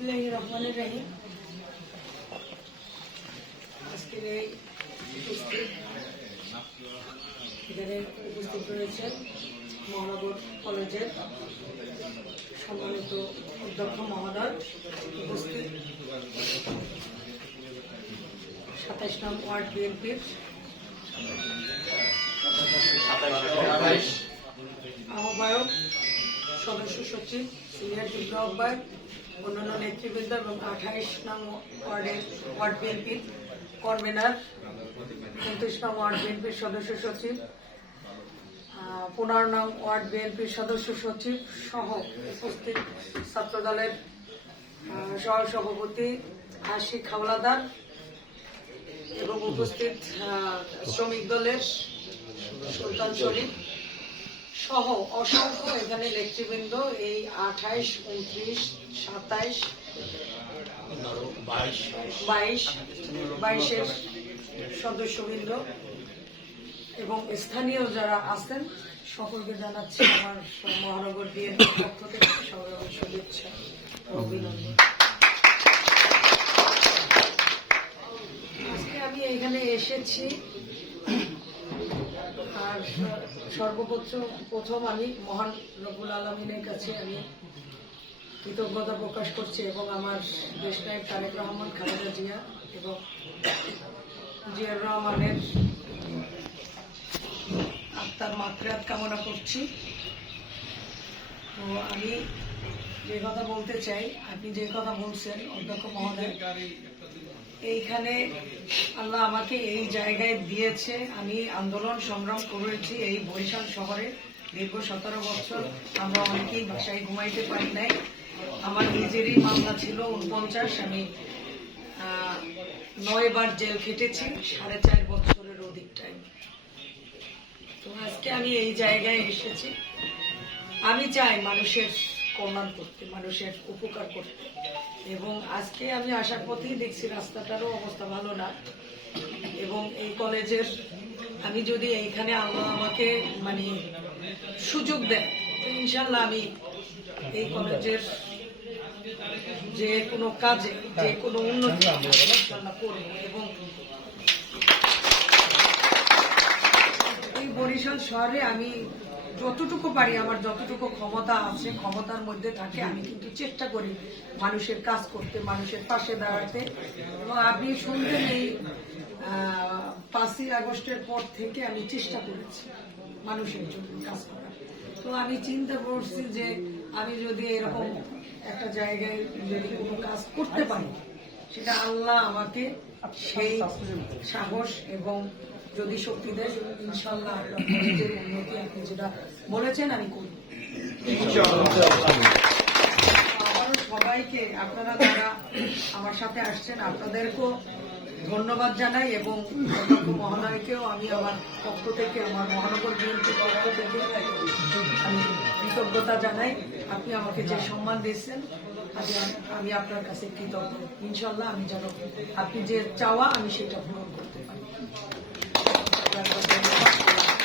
বিসমুল্লাহ রহমান রাহিম আজকের এই উপস্থিত রয়েছেন মহানগর কলেজের সম্মানিত অধ্যক্ষ মহোদয় উপস্থিত। সাতাইশ ওয়ার্ড বিএনপির আহ্বায়ক সদস্য সচিব সিনিয়র যুগ্ম আহ্বায়ক অন্যান্য নেতৃবৃন্দ এবং আঠাইশ নং ওয়ার্ডের ওয়ার্ড বিএনপির কনভেনার উনত্রিশ নং ওয়ার্ড বিএনপির সদস্য সচিব পনেরো নং ওয়ার্ড বিএনপির সদস্য সচিব সহ উপস্থিত ছাত্রদলের সহ সভাপতি আশিক হাওলাদার এবং উপস্থিত শ্রমিক দলের সুলতান শরীফ। সহ অসংখ্য এখানে নেতৃবৃন্দ এই আঠাইশ উনত্রিশ সাতাইশ বাইশ। বাইশের সদস্যবৃন্দ এবং স্থানীয় যারা আছেন সকলকে জানাচ্ছি আমার মহানগর বিএনপির পক্ষ থেকে সবাই শুভেচ্ছা অভিনন্দন। আজকে আমি এখানে এসেছি সর্বপ্রথম প্রথম আমি মহান রবুল আলমিনের কাছে আমি কৃতজ্ঞতা প্রকাশ করছি এবং আমার দেশ নায়ক তারেক রহমান, খালেদা জিয়া এবং জিয়ার রহমানের আত্মার মাত্রাত কামনা করছি। তো আমি যে কথা বলতে চাই, আপনি যে কথা বলছেন, অধ্যক্ষ মহোদয় এইখানে আল্লাহ আমাকে এই জায়গায় দিয়েছে। আমি আন্দোলন সংগ্রাম করেছি এই বরিশাল শহরে দীর্ঘ সতেরো বছর। আমরা অনেকেই বাসায় ঘুমাইতে পারি নাই। আমার নিজেরই মামলা ছিল উনপঞ্চাশ। আমি নয় বার জেল খেটেছি, সাড়ে চার বছরের অধিক টাইম তো আজকে আমি এই জায়গায় এসেছি। আমি চাই মানুষের কল্যাণ করতে, মানুষের উপকার করতে। এবং আজকে আমি আসার পথেই দেখছি রাস্তাটারও অবস্থা ভালো না। এবং এই কলেজের আমি যদি এইখানে আল্লাহ আমাকে মানে সুযোগ দেয় ইনশাল্লাহ আমি এই কলেজের যে কোনো কাজে যে কোনো উন্নতি ইনশাল্লাহ করব। এবং এই বরিশাল শহরে আমি যতটুকু পারি আমার যতটুকু ক্ষমতা আছে, ক্ষমতার মধ্যে থাকে, আমি কিন্তু চেষ্টা করি মানুষের কাজ করতে, মানুষের পাশে দাঁড়াতে। এবং আপনি শুনবেন এই পাঁচই আগস্টের পর থেকে আমি চেষ্টা করেছি মানুষের জন্য কাজ করার। তো আমি চিন্তা করছি যে আমি যদি এরকম একটা জায়গায় যদি কোনো কাজ করতে পারি, সেটা আল্লাহ আমাকে সেই সাহস এবং যদি শক্তি দেয় ইনশাল্লাহ উন্নতি আপনি যেটা বলেছেন, আমি করব। আবারও সবাইকে, আপনারা যারা আমার সাথে আসছেন, আপনাদেরকেও ধন্যবাদ জানাই এবং মহানয়কেও আমি আমার পক্ষ থেকে, আমার মহানগর বিএনপির পক্ষ থেকে আমি কৃতজ্ঞতা জানাই। আপনি আমাকে যে সম্মান দিয়েছেন, আমি আমি আপনার কাছে কৃতজ্ঞ। ইনশাল্লাহ আমি যেন, আপনি যে চাওয়া, আমি সেটা পূরণ করতে পারি। Gracias.